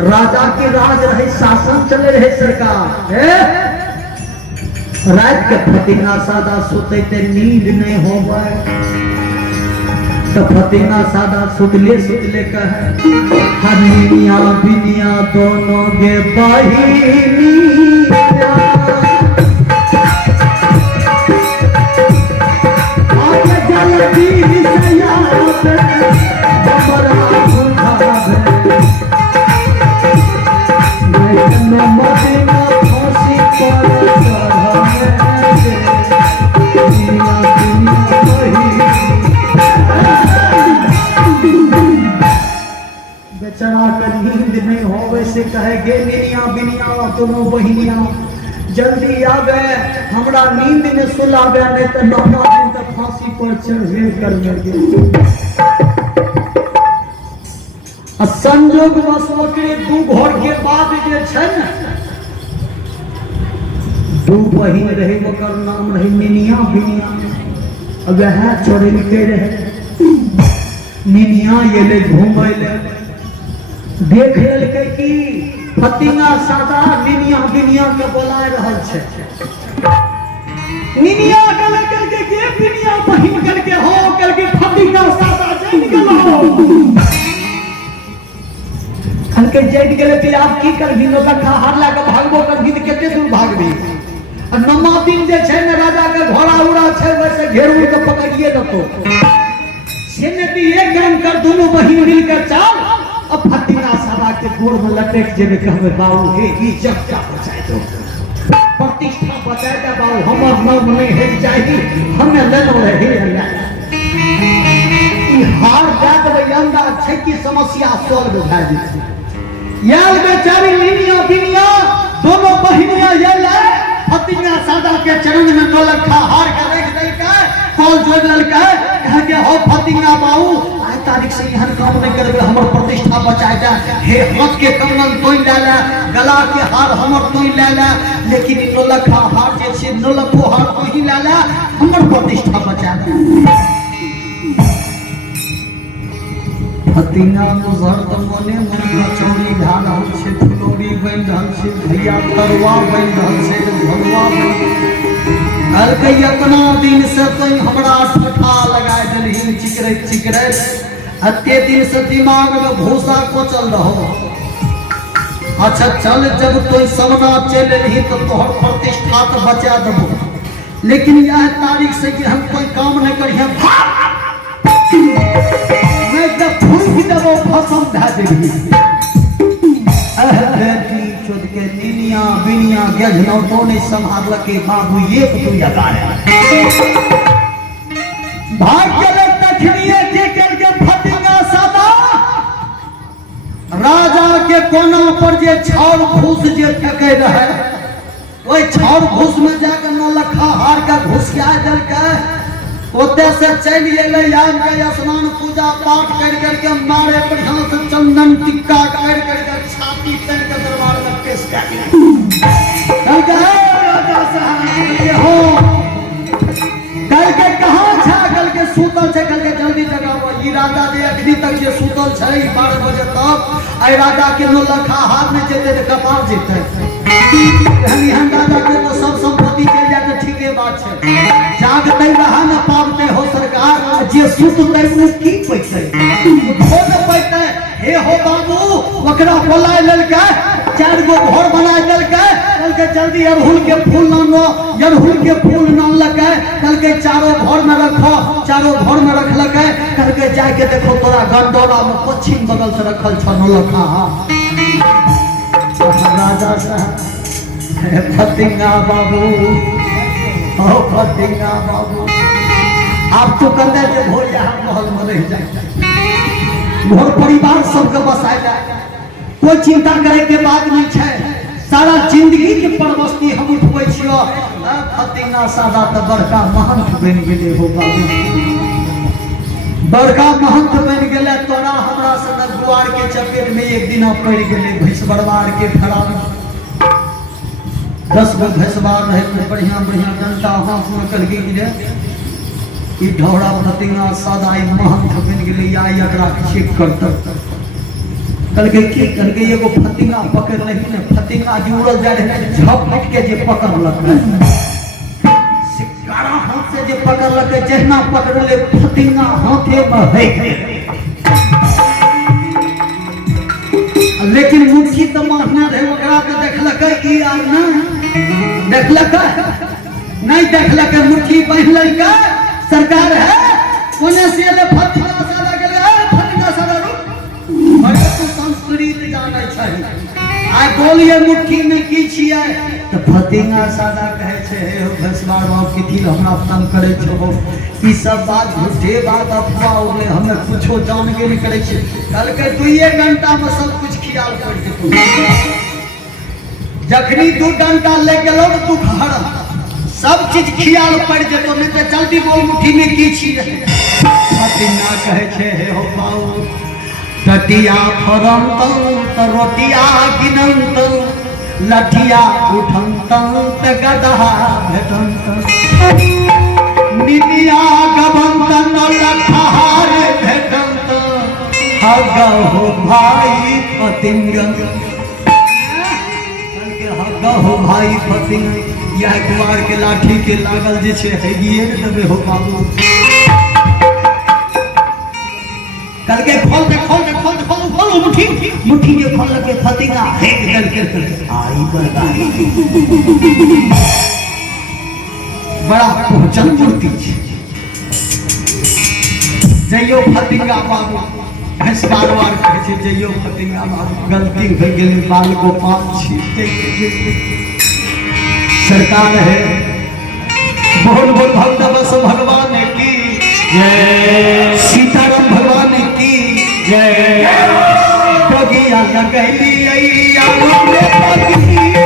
राजा के राज रहे, शासन चले रहे सरकार। रात के फतिंगा सादा सुते ते नींद नहीं होवे तो फतिंगा सादा सुतले कहे हनिया बिनिया दोनों गे बहिनी आगे जल्दी से याद हमरा उठावे मैं मदीना फांसी पर बेचारा का नींद नहीं होवे से कहे गे निनिया बिनिया दोनों बहिनिया जल्दी आ गए हमरा नींद में सुलावे नहीं तो नौमा दिन तक फांसी पर चढ़े कर गए। संजोग के दू घर के बाद जे छै न दू बहिन रहे ओकर नाम रहे निनिया बिनिया। अब वह छोड़े के रहे निनिया ये ले घूमे ले देख लेलकै कि फतिंगा सादा निनिया बिनिया के बोला रहल छै। निनिया गल करके के बिनिया बहिन करके हो करके फतिंगा सादा जान गेलो हल्के जैट गेले कि आप की करबी नो का हार लागे भागबो करबी त कते दूर भागबी। और नम्मा दिन जे छै न राजा के घोड़ा उड़ा छै वैसे घेरू के पकड़िए लतो से ने भी एक काम कर दोनों बहिन मिलकर चल अब फतिंगा सादा के गोड़ में लटक जेबे कहबे बाबू हे इज्जत का बचाए दो प्रतिष्ठा बचाए दे बाबू हमर नाम नहीं है चाहिए हमें लेनो रहे ई हार जात बयंदा छै की समस्या सॉल्व भ जाए। याल बेचारी निनिया बिनिया दोनों बहिनिया ये ले फतिंगा सादा के चरण में नौलखा हार के रख दे के कॉल जोड़ ललका कह के हो फतिंगा बाबू आज तारीख से यहन काम नहीं करबे हमर प्रतिष्ठा बचाए जा हे हाथ के कंगन तोड़ लेला गला के हार हमर तोड़ लेला लेकिन नौलखा हार जे छै नौलखो हार तोड़ लेला हमर प्रतिष्ठा बचाए दे। फतिंगा मुजहर तो मने मन कचौड़ी धा रहल छै फुलौरी बन रहल छै भैया तरुआ बन रहल छै भगवा हर कई अपना दिन से तो हमरा सठा लगा देलही चिकरे अते दिन से दिमाग में भूसा को चल रहो। अच्छा चल जब तो समना चल रही तो तोहर प्रतिष्ठा तो बचा देबो लेकिन यह तारीख से कि हम कोई काम नहीं करिए मैं जब फूक देबो फसम धा देबी चोद के निनिया बिनिया गजनौ तो नहीं संभाल के बाबू ये तू लगाया भाग के तखनिए के करके फतिंगा सादा राजा के कोना पर जे छाड़ फूस जे फेंके रहे ओई छाड़ फूस में जाकर नौलखा हार का घुसिया जल के ओते से चल गेले याम के स्नान पूजा पाठ कर के मारे बढ़िया से चंदन टिक्का कर के छाती तन के दरबार में पेश कर दिया राजा साहब ये हो कल के कहां छा कल के सूतल छे कल के जल्दी जगाओ ई राजा जे अखनी तक जे सूतल छे 12 बजे तक आई राजा के नौलखा हाथ में जेते कपार जेते हम राजा के तो सब संपत्ति के जाके ठीके बात छे जागते रहा न पावते हो सरकार जे सुतते उ की पैसे हो न पैते हे हो बाबू ओकरा बोलाय ललका 4 गो घर बनाय देलकै कल के जल्दी अड़हुल के फूल लानो अड़हुल के फूल नाम लगे कल के चारों घर में रखो चारों घर में रखलकै कल के जाके देखो तोरा गंडोला में पश्चिम बगल से रखल छ नौलखा राजा साहब फतिंगा बाबू ओ फतिंगा बाबू आप तो कहते हैं भोर यहाँ महल में रह जाए घर परिवार सबके बसाए जाए कोई चिंता करे के बात नहीं है सारा जिंदगी के परवस्ती हम उठबै छियो फतिंगा सादा तो बड़का महंत बन गेले हो बाबू बड़का महंत बन गेले तोरा हमरा से दुआर के चपेट में एक दिन पड़ गेले भैंसबरवार के खड़ा 10 गो भैंसबार रहे बढ़िया बढ़िया डंटा हाथ में कर गिरे ई ढौड़ा फतिंगा सादा महंत बन गेले या एकरा चेक करत कल के की कल के एगो फतिंगा पकड़ नहीं ने फतिंगा जुड़ल जा रहे झप फट के जे पकड़लक सिकारा हाथ से जे पकड़लक जहना पकड़ले फतिंगा हाथे में है लेकिन मुट्ठी तो मारना रहे ओकरा तो देखलक ई आर ना देखलक नहीं देखलक मुट्ठी पहन ललका सरकार है ओने से ले फतिंगा साला गेले फतिंगा साला मगर तू संस्कृत जानै छै आइ बोलिए मुट्ठी में की छियै त फतिंगा सादा कहै छै हे भसवार बाप किथि हमरा तंग करै छो ई सब बात झूठे बात अफवाह होले हमें कुछो जानबे नहीं करै छै कल के 2 घंटा में सब कुछ खियाल पड़ जेतौ जखनी 2 घंटा ले गेलो तू घर सब चीज खियाल पड़ जेतौ नहीं त जल्दी बोल मुट्ठी में की छियै फतिंगा कहै छै हे हो बाऊ टटिया फरंत त रोटिया गिनंत लठिया उठंत त गदहा भेटंत निदिया गबंत न लठहार भेटंत हगहो भाई फतिंगा के हगहो भाई फतिंगा यह कुमार के लाठी के लागल जे छै हेगिए ने देबे हो बाबू कल के खोल मुट्ठी के खोल के फतिंगा हेग करके आई बरदाई बड़ा पहचान मूर्ति जइयो फतिंगा बाबू हंस बार कहै छै जइयो फतिंगा बाबू गलती हो गेलै बाल गोपाल छी सरकार है बोल बोल भक्त बस भगवान की जय सीताराम भगवान की जय बगिया लगैली आलो में बगिया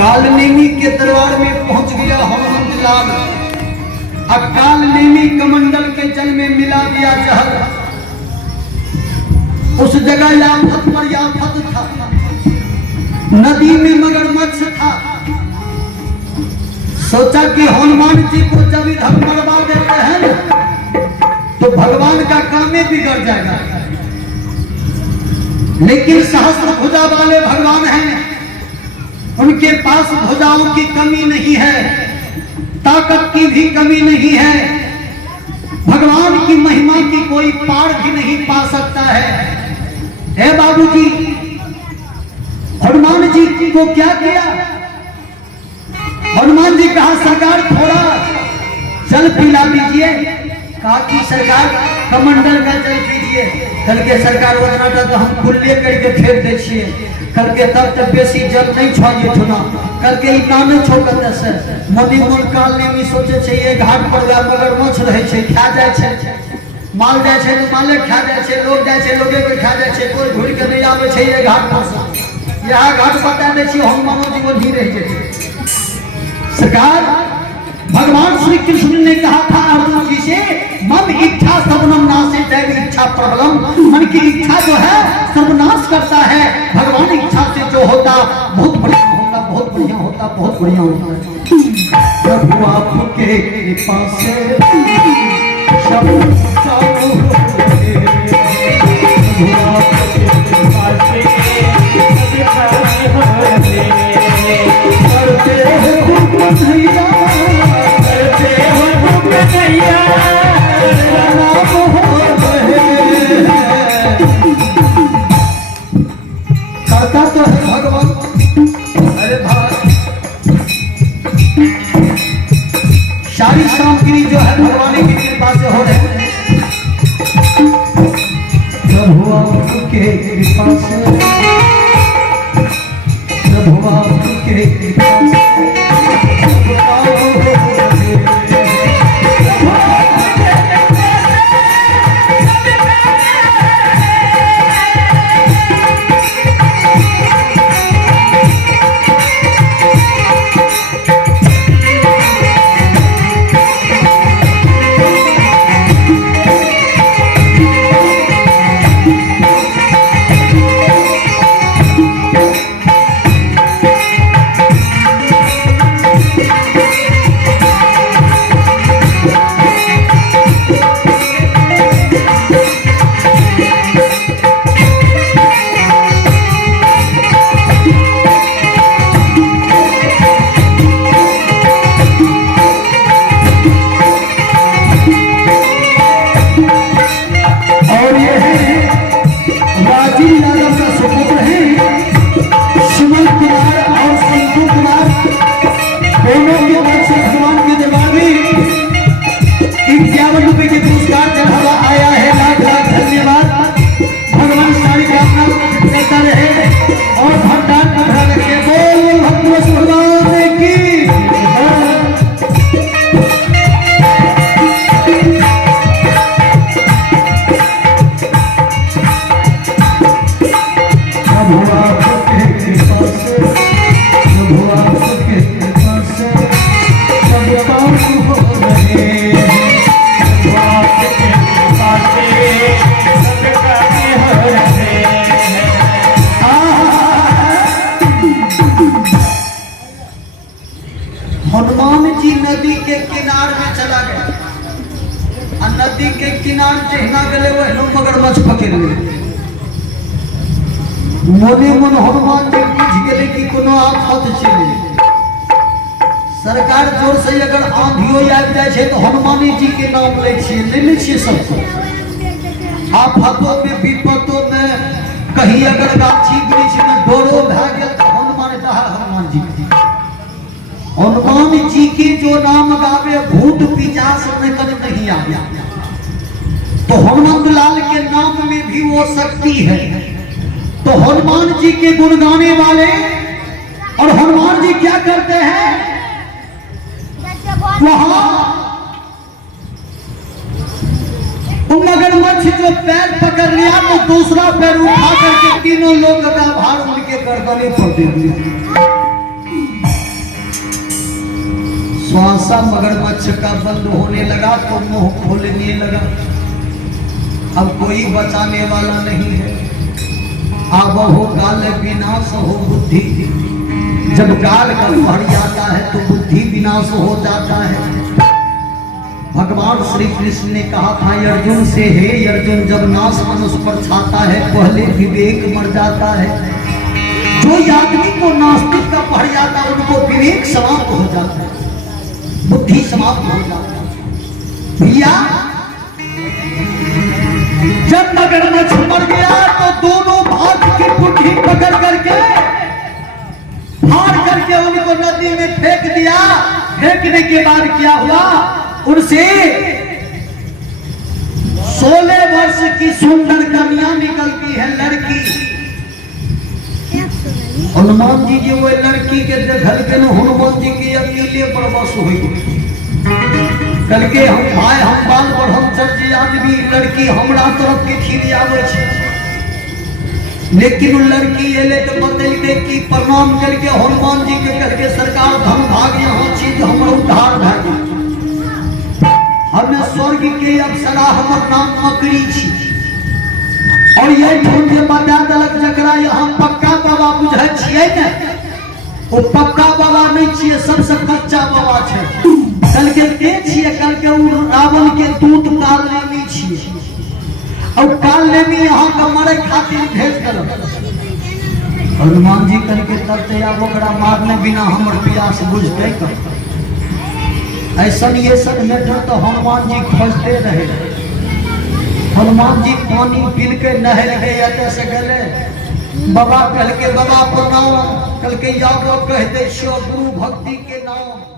काल नेमी के दरबार में पहुंच गया हनुमंत लाल अकाल नेमी कमंडल के जल में मिला दिया जहर उस जगह याफत पर याफत था नदी में मगरमच्छ था सोचा कि हनुमान जी को जब इधर मरवा देते हैं तो भगवान का काम ही बिगड़ जाएगा लेकिन सहस्त्र भुजा वाले भगवान हैं उनके पास भुजाओं की कमी नहीं है ताकत की भी कमी नहीं है भगवान की महिमा की कोई पार भी नहीं पा सकता है हे बाबूजी हनुमान जी को क्या किया हनुमान जी कहा सरकार थोड़ा जल पिला दीजिए कहा कि सरकार कमंडल का जल पीजिए कल के सरकार उतना तो हम खुले करके फेंक दे छिए कल के तब तक बेसी जल नहीं छोड़िए थोड़ा कल के इतना नहीं छोड़ से मनी मन काल ने भी सोचे छे ये घाट पर मगरमच्छ रहे छे खा जाए छे माल जाए छे माले खा जाए छे लोग जाए छे लोगे के खा जाए छे कोई घुर के नहीं आवे छे ये घाट पर यहाँ घाट बता दे छी हनुमानो जी वो भी रह जाए सरकार भगवान श्री कृष्ण ने कहा था अर्जुन जी से मन इच्छा सबनम नाशे दैव इच्छा प्रबलम मन की इच्छा जो है सर्वनाश करता है भगवान इच्छा से जो होता बहुत बढ़िया होता बहुत बढ़िया होता बहुत बढ़िया होता प्रभु आपके कृपा से सब करता तो है भगवान। अरे भाई सारी सामग्री जो है भगवान की कृपा से हो रहे हैं। प्रभु आपके कृपा से, प्रभु आपके कृपा से हनुमान जी नदी के किनार में चला गया और नदी के किनार जहिना गले वह मगरमच्छ पकड़ लिए। मोने मन हनुमान जी बुझ गए कि कोनो आफत चले। सरकार जोर से अगर आंधियो आबि जाए छे तो हनुमानी जी के नाम ले छिए, ले ले छिए सबको। आफतों में विपतों में कहीं अगर गाछी वृक्ष में डोरो भा गेल तो हनुमान चाहे हनुमान जी के। हनुमान जी के जो नाम गावे भूत पिशाच निकल नहीं आ गया। तो हनुमान लाल के नाम में भी वो शक्ति है। तो हनुमान जी के गुण गाने वाले और हनुमान जी क्या करते हैं, वहां मगरमच्छ जो पैर पकड़ लिया तो दूसरा पैर उठा करके तीनों लोग का भार उनके गर्दने पर दे दिया। श्वासा मगरमच्छ का बंद होने लगा तो मुंह खोलने लगा। अब कोई बचाने वाला नहीं है। अब हो काल विनाश हो बुद्धि। जब काल का भर जाता है तो बुद्धि विनाश हो जाता है। भगवान श्री कृष्ण ने कहा था अर्जुन से, हे अर्जुन, जब नाश मनुष्य पर छाता है पहले विवेक मर जाता है। जो आदमी को नास्तिक का पढ़ जाता है उनको विवेक समाप्त हो जाता है, बुद्धि समाप्त हो जाता है। भैया जब मगरमच्छ मर गया तो दोनों हाथ की मुट्ठी पकड़ करके फाड़ करके उनको नदी में फेंक दिया। फेंकने के बाद क्या हुआ, उनसे 16 वर्ष की सुंदर कन्या निकलती है, लड़की। हनुमान जी की वो लड़की के देखल के हनुमान जी की अकेले परवश हुई। कल के हम भाई हम बाल पर हम चर्ची आदमी लड़की हमरा तरफ के खींच आवे छे, लेकिन लड़की एले तो बतैते कि प्रणाम करके हनुमान जी के करके सरकार धन भाग यहाँ चीज हमर उद्धार भए गेल। हमें स्वर्ग के अप्सरा हमर नाम मकरी छी। और ये ठाम जे बता देलक जकरा यहाँ पक्का बाबा बुझै छियै ने, वो पक्का बाबा नहीं छियै, सबसे कच्चा बाबा छै। कल के छियै, कल के रावण के दूत काल नहीं छियै। और काल ने भी यहाँ का मरे खातिर भेज कर हनुमान जी करके तरते अब ओकरा मारने बिना हमर प्यास बुझते ऐसा ये सब मैटर तो हनुमान जी खोजते रहे। हनुमान जी पानी पीन के नहर के अटे से गले बाबा कल के बाबा प्रणाम कल के यादव कहते गुरु भक्ति के नाम।